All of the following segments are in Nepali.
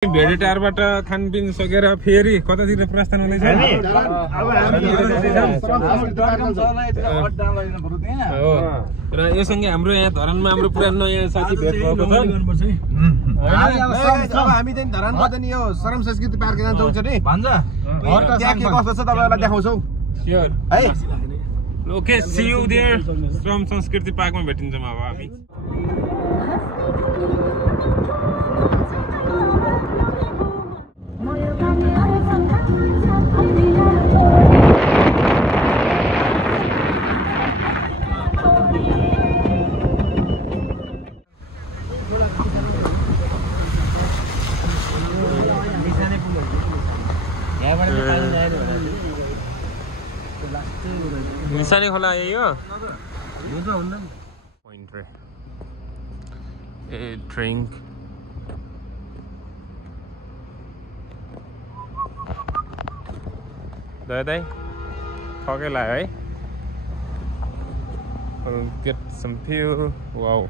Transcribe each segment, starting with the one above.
भेडेटारबाट खानपिन सकेर फेरि कतातिर प्रस्थान हुँदैछ? र योसँगै हाम्रो यहाँ धरानमा हाम्रो पुरानो नयाँ साथी भेट भएको छ। हामी चाहिँ धरानबाट नि यो श्रम संस्कृति पार्क जान्छौँ नि भन्छ। त्यहाँ के कस्तो छ तपाईहरुलाई देखाउँछौ। स्योर है। Okay, see you there. श्रम संस्कृति पार्कमा भेटिन्छौँ अब हामी। निशानी खोला यही हो पोइन्ट रे ए ड्रिंक दाइ ठकै लाग्यो है। Get some fuel. Wow.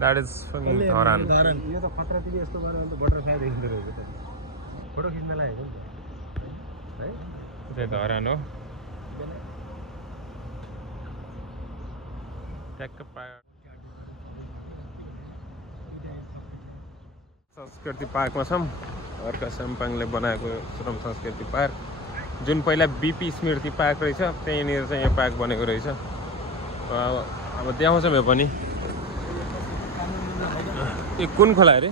That is fucking Dharan. यो त खतरा टिभी यस्तो गरे भने त बटरफ्लाई देखिँदो रहेछ त। फोटो खिच्न लागेको है। त्यो धरान हो। ट्याक्क संस्कृति पार्कमा छौँ। अर्का साम्पाङले बनाएको श्रम संस्कृति पार्क, जुन पहिला बीपी स्मृति पार्क रहेछ, त्यहीँनिर चाहिँ यो पार्क बनेको रहेछ। अब देखाउँछौँ यो पनि। यो कुन खोला अरे?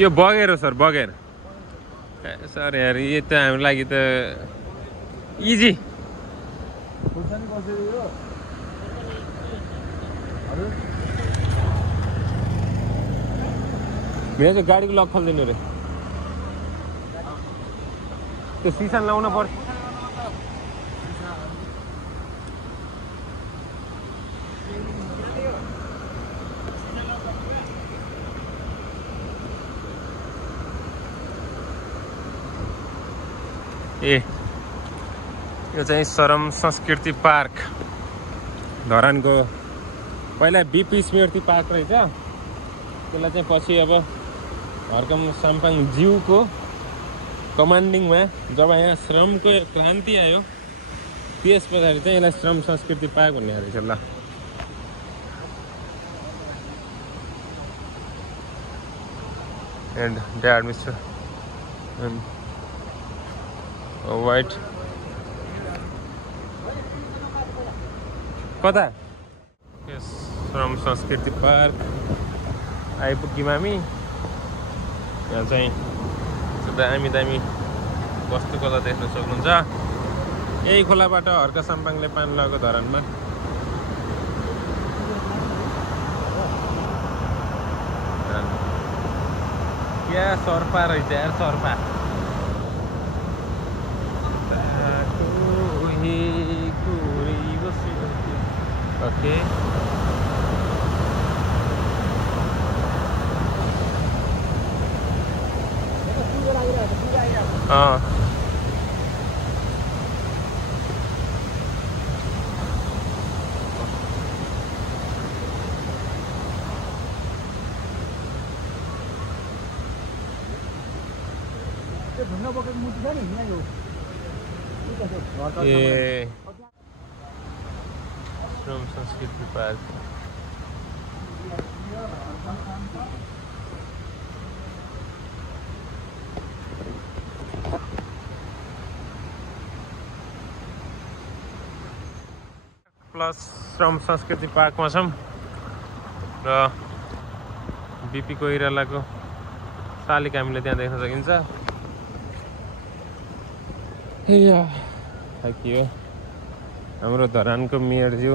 यो बगेर हो सर, बगेर। सर यार यो त हाम्रो लागि त इजी। मेरो चाहिँ गाडीको लक खोल्दिनु रे। त्यो सिसा लाउन पर्छ। ए यो चाहिँ श्रम संस्कृति पार्क धरानको पहिला बीपी स्मृति पार्क रहेछ। त्यसलाई चाहिँ पछि अब हर्कम साम्पाङ ज्यूको कमान्डिङमा जब यहाँ श्रमको क्रान्ति आयो त्यस पछाडि चाहिँ यसलाई श्रम संस्कृति पार्क भन्ने रहेछ। Law and dad mister white कता श्रम संस्कृति पार्क आइपुग्यौँ हामी। यहाँ चाहिँ दामी दामी वस्तुकला देख्न सक्नुहुन्छ। यही खोलाबाट हर्का साम्पाङले पान लगाएको धरानमा। क्या सर्पा रहेछ यार, सर्पा। ओके ये श्रम संस्कृति पार्क प्लस श्रम संस्कृति पार्कमा छौँ र बीपी कोइरालाको शालिका हामीले त्यहाँ देख्न सकिन्छ। थाकियो हाम्रो धरानको मेयरज्यू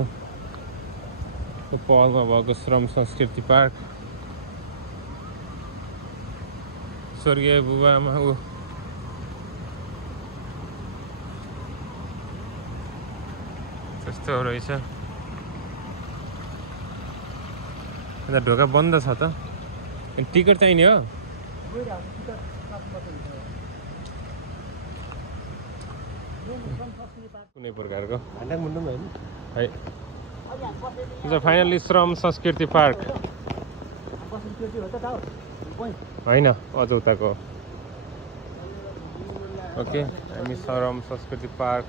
को पहलमा भएको श्रम संस्कृति पार्क। स्वर्गीय बुबा आमा त्यस्तो रहेछ। अन्त ढोका बन्द छ त। टिकट चाहिने हो? कुनै प्रकारको है। फाइनली श्रम संस्कृति पार्क होइन, अझ उताको। ओके, हामी श्रम संस्कृति पार्क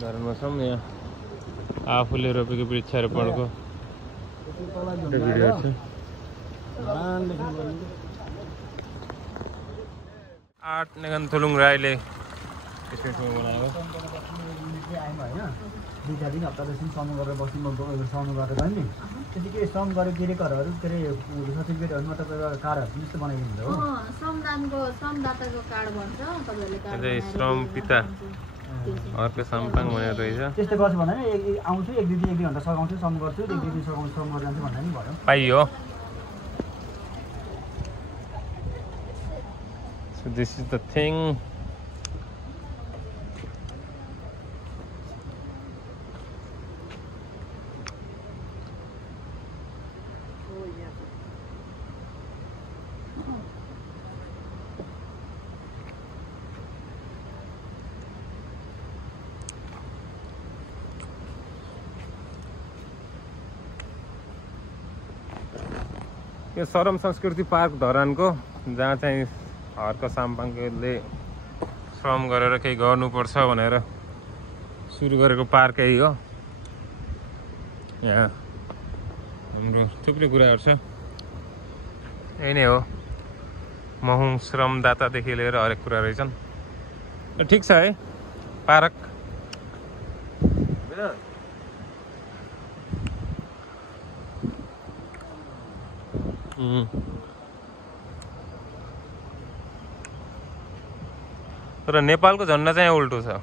धरानमा छौँ। यहाँ आफूले रोपेको वृक्षारोपणको भिडियो छ। आर्ट नेगन थुलुङ राईले बनाएको। 2 दिन हप्तादेखि श्रम गरेर बस्नु श्रम गरेर गयो नि, त्यतिकै श्रम गरेर के अरे घरहरू के अरे सर्टिफिकेटहरूमा तपाईँको कार्डहरू जस्तो बनाइदिन्छ हो। श्रमदाताको कार्ड भन्छ तपाईँहरूले। श्रम पिता अर्को साम्पाङ भनेर रहेछ। त्यस्तो गर्छु भन्दा नि आउँछु 1 घन्टा सघाउँछु श्रम गर्छु, 1 दिन सघाउँछु श्रम गरेर जान्छु भन्दा नि भयो। पाइयो। So this is the thing. यो श्रम संस्कृति पार्क धरानको, जहाँ चाहिँ हर्क साम्पाङले श्रम गरेर केही गर्नुपर्छ भनेर सुरु गरेको पार्कै हो। यहाँ हाम्रो थुप्रै कुराहरू छ। यही नै हो, महु श्रमदातादेखि लिएर हरेक कुरा रहेछन्। ठिक छ है पार्क। तर नेपालको झन्डा चाहिँ उल्टो छ।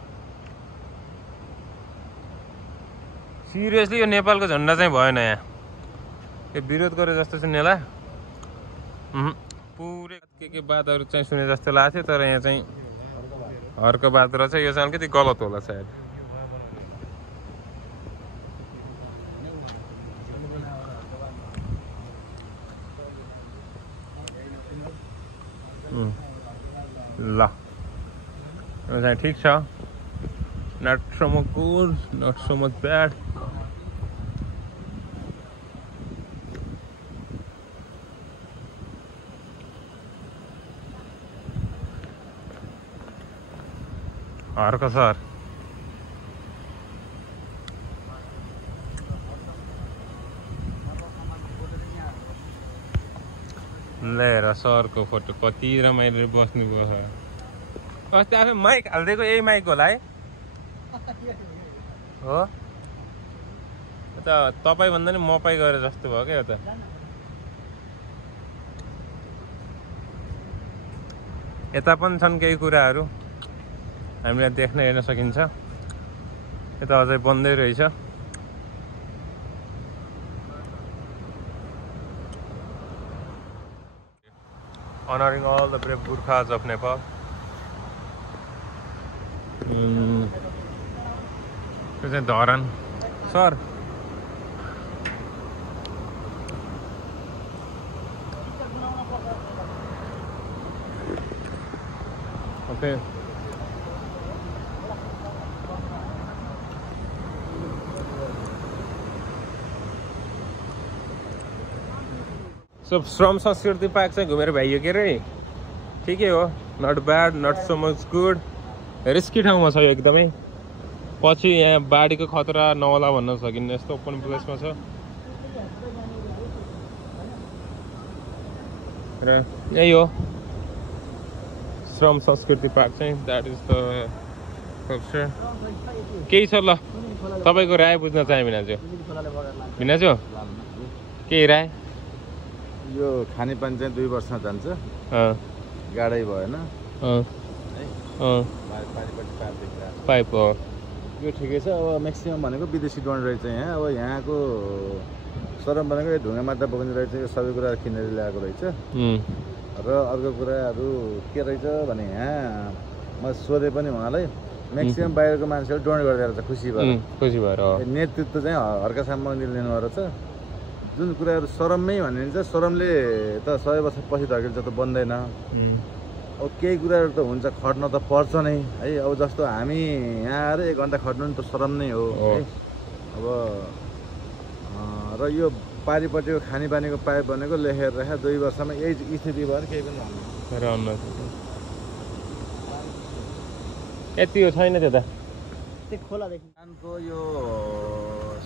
सिरियसली यो नेपालको झन्डा चाहिँ भएन यहाँ। यो विरोध गरे जस्तो चाहिँ नेला पुरै के बातहरू चाहिँ सुने जस्तो लाग्थ्यो, तर यहाँ चाहिँ हर्को बात रहेछ। यो चाहिँ अलिकति गलत होला सायद। ल चाहिँ ठिक छ। Not so much good, not so much bad. Harka sir लिएर सरको फोटो कति रमाइलो बस्नुभयो। अस्ति आफै माइक हालिदिएको यही माइक होला है हो त। तपाईँ भन्दा नि म पाइ गरे जस्तो भयो क्या। त यता पनि छन् केही कुराहरू हामीलाई देख्न हेर्न सकिन्छ। यता अझै बन्दै रहेछ। honoring all the brave Gurkhas of Nepal. This is Dharan. Sir. Okay. So श्रम संस्कृति पार्क चाहिँ घुमेर भ्याइयो के रे ठिकै हो। Not bad, not so much good. Risky ठाउँमा छ यो एकदमै। पछि यहाँ बाढीको खतरा नहोला भन्न सकिन्न यस्तो ओपन प्लेसमा छ। र यही हो श्रम संस्कृति पार्क चाहिँ। That is the culture. केही छ ल तपाईँको राय बुझ्न चाहे भिनाजु। भिनाजु के राय? यो खानेपानी चाहिँ 2 वर्षमा जान्छ। गाडै भएन। पाइप हो यो ठिकै छ। अब म्याक्सिमम भनेको विदेशी डोन रहेछ यहाँ। अब यहाँको सरम भनेको ढुङ्गा मात्र बोक्ने रहेछ। यो सबै कुरा किनेर ल्याएको रहेछ। र अर्को कुराहरू के रहेछ भने यहाँ म सोधेँ पनि उहाँलाई म्याक्सिमम बाहिरको मान्छेहरू डोनेट गरिदिएर छ खुसी भएर खुसी भएर नेतृत्व चाहिँ हर्का सामङ्गले लिनुभएको छ जुन कुराहरू शरममै भनिन्छ शरमले त 100 वर्ष पछि धकेल्छ त बन्दैन अब केही कुराहरू त हुन्छ खट्न त पर्छ नै है अब जस्तो हामी यहाँ आएर 1 घन्टा खट्नु नि त शरम नै हो है अब र यो पारिपट्टिको खानेपानीको पाइप बनेको लेखेर राखे 2 वर्षमा यही स्थिति भएर केही पनि रहन्न यति हो छैन त्यो त त्यो खोलादेखि को यो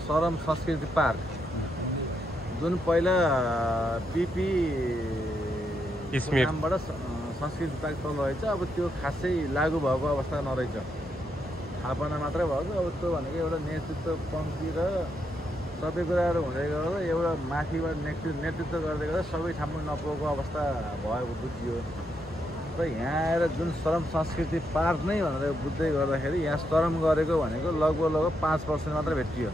सरम संस्कृति पार्क जुन पहिला पिपी नामबाट संस्कृति पार्क तल रहेछ अब त्यो खासै लागू भएको अवस्था नरहेछ थापना मात्रै भएको अब त्यो भनेको एउटा नेतृत्व पङ्क्ति र सबै कुराहरू हुँदै गर्दा एउटा माथिबाट नेतृत्व गर्दै गर्दा सबै ठाउँमा नपुगेको अवस्था भएको बुझियो र यहाँ आएर जुन सरम संस्कृति पार्क नै भनेर बुझ्दै गर्दाखेरि यहाँ सरम गरेको भनेको लगभग 5% मात्र भेटियो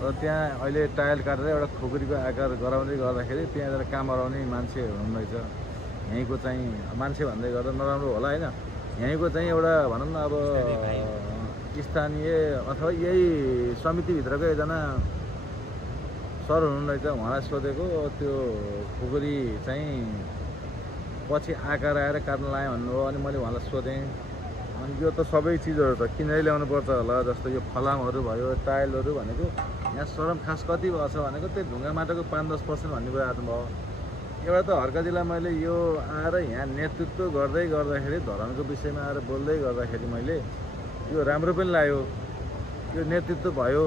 र त्यहाँ अहिले टाइल काटेर एउटा खुकुरीको आकार गराउँदै गर्दाखेरि त्यहाँबाट काम गराउने मान्छेहरू हुनुहुँदैछ यहीँको चाहिँ मान्छे भन्दै गर्दा नराम्रो होला होइन यहीँको चाहिँ एउटा भनौँ न अब स्थानीय अथवा यही समितिभित्रको एकजना सर हुनुहुँदैछ उहाँलाई सोधेको त्यो खुकुरी चाहिँ पछि आकार आएर काट्न लाएँ भन्नुभयो अनि मैले उहाँलाई सोधेँ अनि यो त सबै चिजहरू त किनेरै ल्याउनु पर्छ होला जस्तो यो फलामहरू भयो टाइलहरू भनेको यहाँ सरम खास कति भएको छ भनेको त्यही ढुङ्गा माटोको 5-10% भन्ने कुरा आउनुभयो एउटा त हर्का जिल्ला मैले यो आएर यहाँ नेतृत्व गर्दै गर्दाखेरि धरानको विषयमा आएर बोल्दै गर्दाखेरि मैले यो राम्रो पनि लाग्यो यो नेतृत्व भयो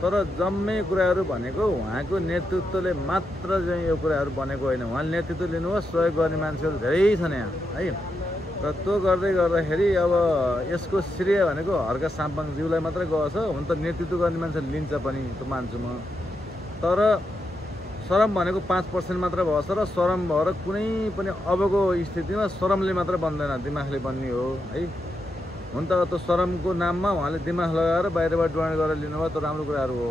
तर जम्मै कुराहरू भनेको उहाँको नेतृत्वले मात्र चाहिँ यो कुराहरू बनेको होइन उहाँले नेतृत्व लिनुहोस् सहयोग गर्ने मान्छेहरू धेरै छन् यहाँ है र त्यो गर्दै गर्दाखेरि अब यसको श्रेय भनेको हर्का साम्पाङज्यूलाई मात्रै गएको छ हुन त नेतृत्व गर्ने मान्छे लिन्छ पनि त्यो मान्छु म तर सरम भनेको 5% मात्र भएको छ र सरम भएर कुनै पनि अबको स्थितिमा सरमले मात्र बन्दैन दिमागले बन्ने हो है हुन त त्यो सरमको नाममा उहाँले दिमाग लगाएर बाहिरबाट डोनेट गरेर लिनुभयो त राम्रो कुराहरू हो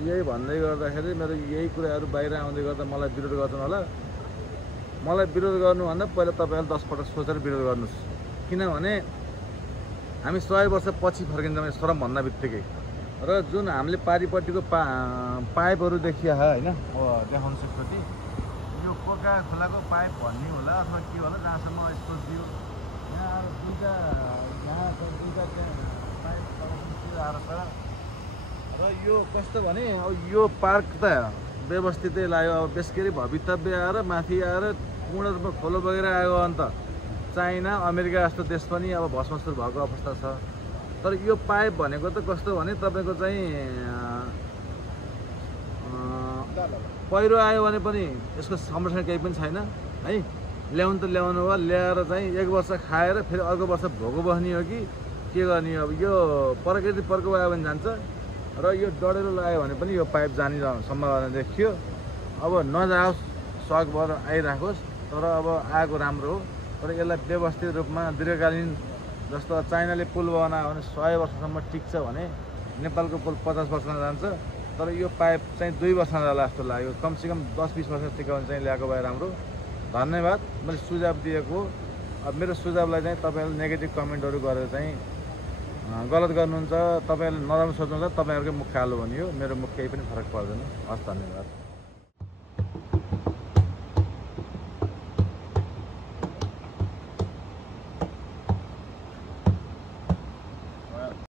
यही भन्दै गर्दाखेरि मेरो यही कुराहरू बाहिर आउँदै गर्दा मलाई विरोध गर्नु होला मलाई विरोध गर्नुभन्दा पहिला तपाईँहरूले 10 पटक सोचेर विरोध गर्नुहोस् किनभने हामी 100 वर्ष पछि फर्किन्छौँ सरम भन्दा बित्तिकै र जुन हामीले पारिपट्टिको पाइपहरू देखिया होइन देखाउन सक्छ कि यो कोका खोलाको पाइप भन्ने होला अथवा के होला जहाँसम्म यस्तो दियो यहाँ दुईवटा पाइप आएर छ र यो कस्तो भने अब यो पार्क त व्यवस्थितै लाग्यो अब बेसकरी भवितव्य आएर माथि आएर पूर्ण रूपमा खोलो बगेर आयो अन्त चाइना अमेरिका जस्तो देश पनि अब भस्मसुर भएको अवस्था छ तर यो पाइप भनेको त कस्तो भने तपाईँको चाहिँ पहिरो आयो भने पनि यसको संरक्षण केही पनि छैन है ल्याउनु त ल्याउनु भयो ल्याएर चाहिँ 1 वर्ष खाएर फेरि अर्को वर्ष भोगो बस्ने हो कि के गर्ने अब यो प्रकृति पर्को आयो भने जान्छ र यो डढेलो लाग्यो भने पनि यो पाइप जाने सम्भावना देखियो अब नजाओस् सक भएर आइराखोस् तर अब आएको राम्रो हो तर यसलाई व्यवस्थित रूपमा दीर्घकालीन जस्तो चाइनाले पुल बनायो भने 100 वर्षसम्म टिक्छ भने नेपालको पुल 50 वर्षमा जान्छ तर यो पाइप चाहिँ 2 वर्षमा जाला जस्तो लाग्यो कमसेकम 10-20 वर्ष टिकाउन चाहिँ ल्याएको भए राम्रो धन्यवाद मैले सुझाव दिएको अब मेरो सुझावलाई चाहिँ तपाईँहरूले नेगेटिभ कमेन्टहरू गरेर चाहिँ गलत गर्नुहुन्छ तपाईँहरूले नराम्रो सोच्नुहुन्छ तपाईँहरूकै मुख कालो भनियो मेरो मुख केही पनि फरक पर्दैन हस् धन्यवाद